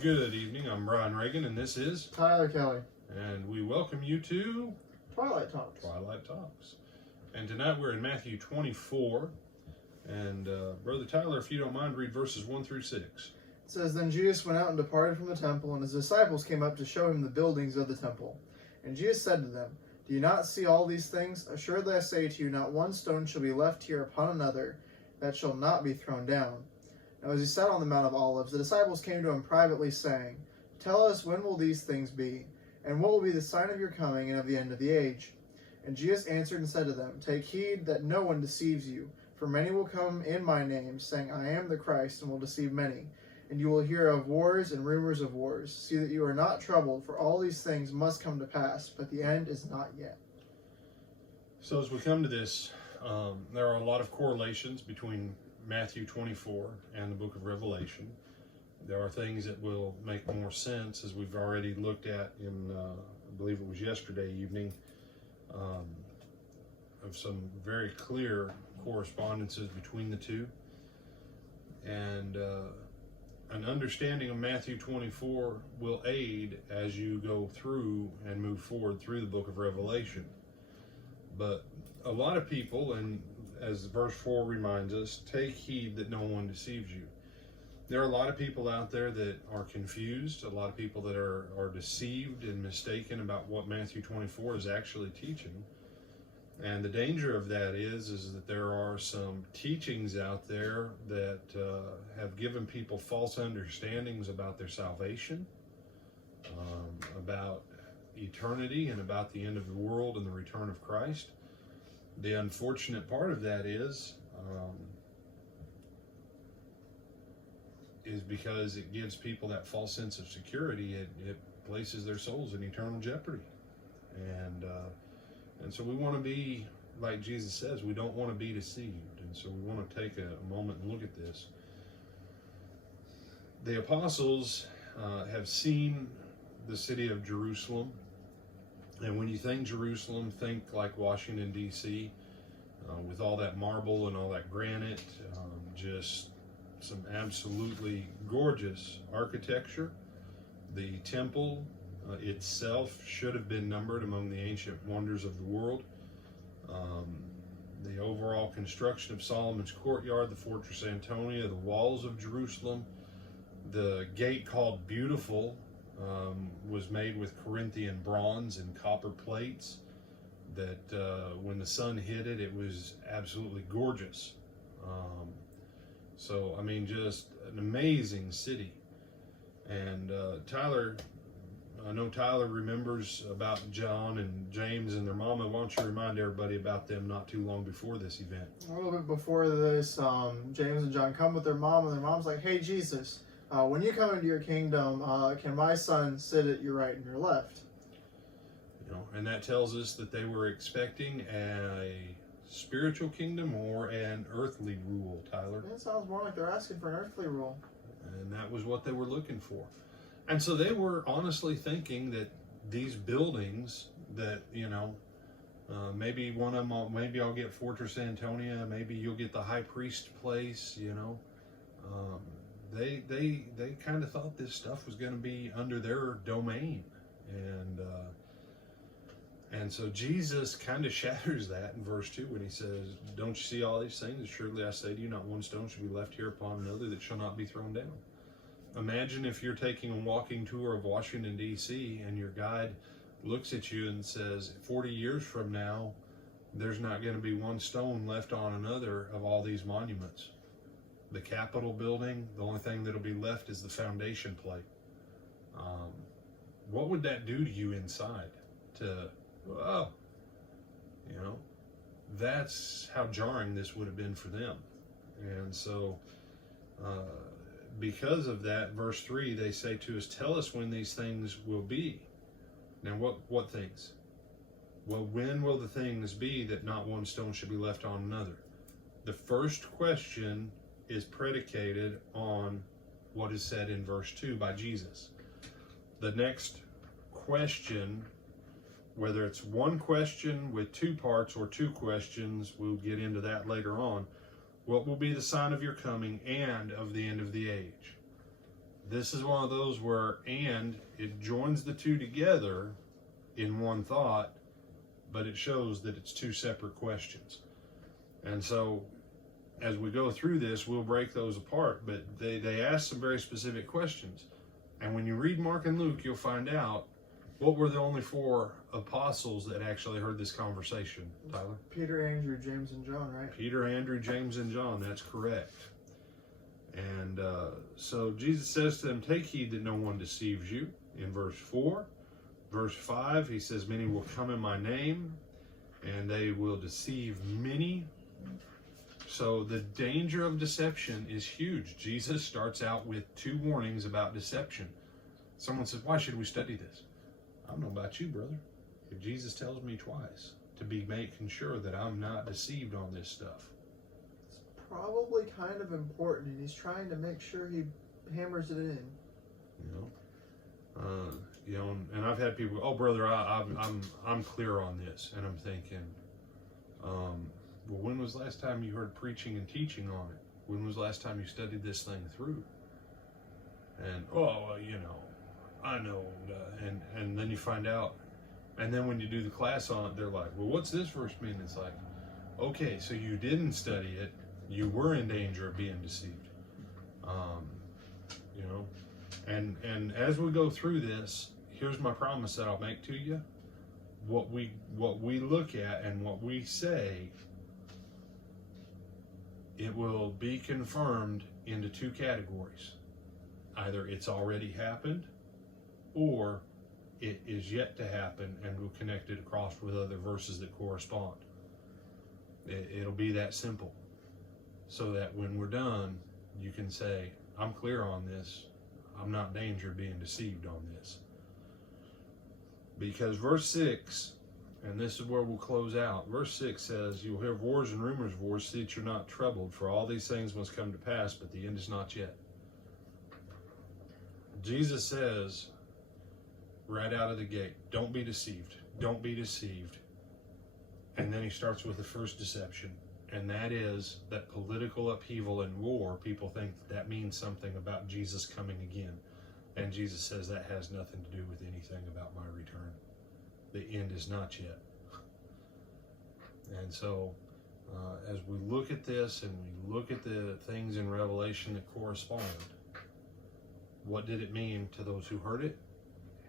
Good evening, I'm Brian Reagan, and this is Tyler Kelly. And we welcome you to Twilight Talks. Twilight Talks. And tonight we're in Matthew 24. And Brother Tyler, if you don't mind, read verses 1 through 6. It says, Then Jesus went out and departed from the temple, and his disciples came up to show him the buildings of the temple. And Jesus said to them, Do you not see all these things? Assuredly I say to you, not one stone shall be left here upon another that shall not be thrown down. Now as he sat on the Mount of Olives, the disciples came to him privately, saying, Tell us, when will these things be? And what will be the sign of your coming and of the end of the age? And Jesus answered and said to them, Take heed that no one deceives you, for many will come in my name, saying, I am the Christ, and will deceive many. And you will hear of wars and rumors of wars. See that you are not troubled, for all these things must come to pass, but the end is not yet. So as we come to this, there are a lot of correlations between Matthew 24 and the book of Revelation. There are things that will make more sense, as we've already looked at in, I believe it was yesterday evening, of some very clear correspondences between the two. And an understanding of Matthew 24 will aid as you go through and move forward through the book of Revelation. But a lot of people, and as verse 4 reminds us, take heed that no one deceives you. There are a lot of people out there that are confused, a lot of people that are deceived and mistaken about what Matthew 24 is actually teaching. And the danger of that is that there are some teachings out there that have given people false understandings about their salvation, about eternity, and about the end of the world and the return of Christ. The unfortunate part of that is because it gives people that false sense of security. It places their souls in eternal jeopardy. And so we want to be, like Jesus says, we don't want to be deceived. And so we want to take a moment and look at this. The apostles have seen the city of Jerusalem. And when you think Jerusalem, think like Washington, D.C., with all that marble and all that granite, just some absolutely gorgeous architecture. The temple itself should have been numbered among the ancient wonders of the world. The overall construction of Solomon's courtyard, the Fortress Antonia, the walls of Jerusalem, the gate called Beautiful, was made with Corinthian bronze and copper plates that when the sun hit it, it was absolutely gorgeous. So, I mean, just an amazing city. And Tyler, I know Tyler remembers about John and James and their mama. Why don't you remind everybody about them not too long before this event? A little bit before this, James and John come with their mom, and their mom's like, Hey, Jesus, when you come into your kingdom, can my son sit at your right and your left? You know, and that tells us that they were expecting a spiritual kingdom or an earthly rule, Tyler. It sounds more like they're asking for an earthly rule. And that was what they were looking for. And so they were honestly thinking that these buildings that, you know, maybe one of them, maybe I'll get Fortress Antonia, maybe you'll get the high priest place, you know. They kind of thought this stuff was going to be under their domain. And so Jesus kind of shatters that in verse 2 when he says, Don't you see all these things? Surely I say to you, not one stone shall be left here upon another that shall not be thrown down. Imagine if you're taking a walking tour of Washington, D.C., and your guide looks at you and says, 40 years from now, there's not going to be one stone left on another of all these monuments. The Capitol building, the only thing that'll be left is the foundation plate. What would that do to you inside? Oh, you know, that's how jarring this would have been for them. And so, because of that, verse 3, they say to us, Tell us when these things will be. Now, what things? Well, when will the things be that not one stone should be left on another? The first question is predicated on what is said in verse 2 by Jesus. The next question, whether it's one question with two parts or two questions, we'll get into that later on. What will be the sign of your coming and of the end of the age? This is one of those where and it joins the two together in one thought, but it shows that it's two separate questions. And so as we go through this, we'll break those apart, but they ask some very specific questions. And when you read Mark and Luke, you'll find out what were the only four apostles that actually heard this conversation, Tyler? Peter, Andrew, James, and John, right? Peter, Andrew, James, and John. That's correct. And so Jesus says to them, take heed that no one deceives you, in verse 4. Verse 5, he says, many will come in my name, and they will deceive many. So the danger of deception is huge. Jesus starts out with two warnings about deception. Someone says, why should we study this? I don't know about you, brother. If Jesus tells me twice to be making sure that I'm not deceived on this stuff. It's probably kind of important, and he's trying to make sure he hammers it in. And I've had people, oh, brother, I'm clear on this, and I'm thinking, well, when was the last time you heard preaching and teaching on it? When was the last time you studied this thing through? And I know, and then you find out, and then when you do the class on it, they're like, well, what's this verse mean? It's like, okay, so you didn't study it, you were in danger of being deceived. And as we go through this, here's my promise that I'll make to you. What we look at and what we say, it will be confirmed into two categories. Either it's already happened, or it is yet to happen, and we'll connect it across with other verses that correspond. It'll be that simple. So that when we're done, you can say, I'm clear on this. I'm not in danger of being deceived on this. Because verse 6, and this is where we'll close out. Verse 6 says, you'll hear wars and rumors of wars, see that you're not troubled, for all these things must come to pass, but the end is not yet. Jesus says, right out of the gate, don't be deceived. Don't be deceived. And then he starts with the first deception. And that is that political upheaval and war, people think that means something about Jesus coming again. And Jesus says that has nothing to do with anything about my return. The end is not yet. And so, as we look at this and we look at the things in Revelation that correspond, what did it mean to those who heard it?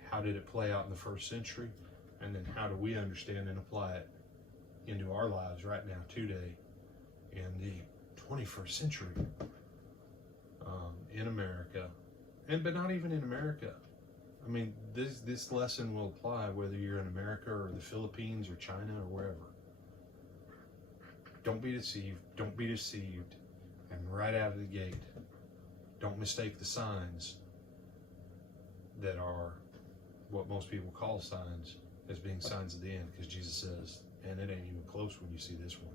How did it play out in the first century? And then how do we understand and apply it into our lives right now, today, in the 21st century, in America, but not even in America. I mean, this lesson will apply whether you're in America or the Philippines or China or wherever. Don't be deceived. Don't be deceived. And right out of the gate, don't mistake the signs that are what most people call signs as being signs of the end, because Jesus says, and it ain't even close when you see this one.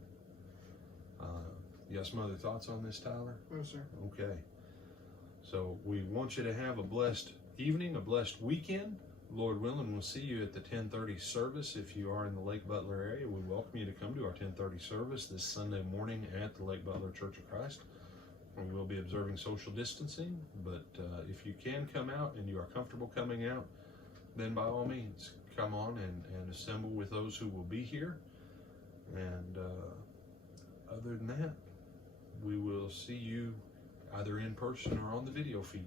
You got some other thoughts on this, Tyler? No, sir. Okay. So we want you to have a blessed evening, a blessed weekend. Lord willing, we'll see you at the 10:30 service. If you are in the Lake Butler area, we welcome you to come to our 10:30 service this Sunday morning at the Lake Butler Church of Christ. We will be observing social distancing, but if you can come out and you are comfortable coming out, then by all means, come on and assemble with those who will be here. And other than that, we will see you either in person or on the video feed.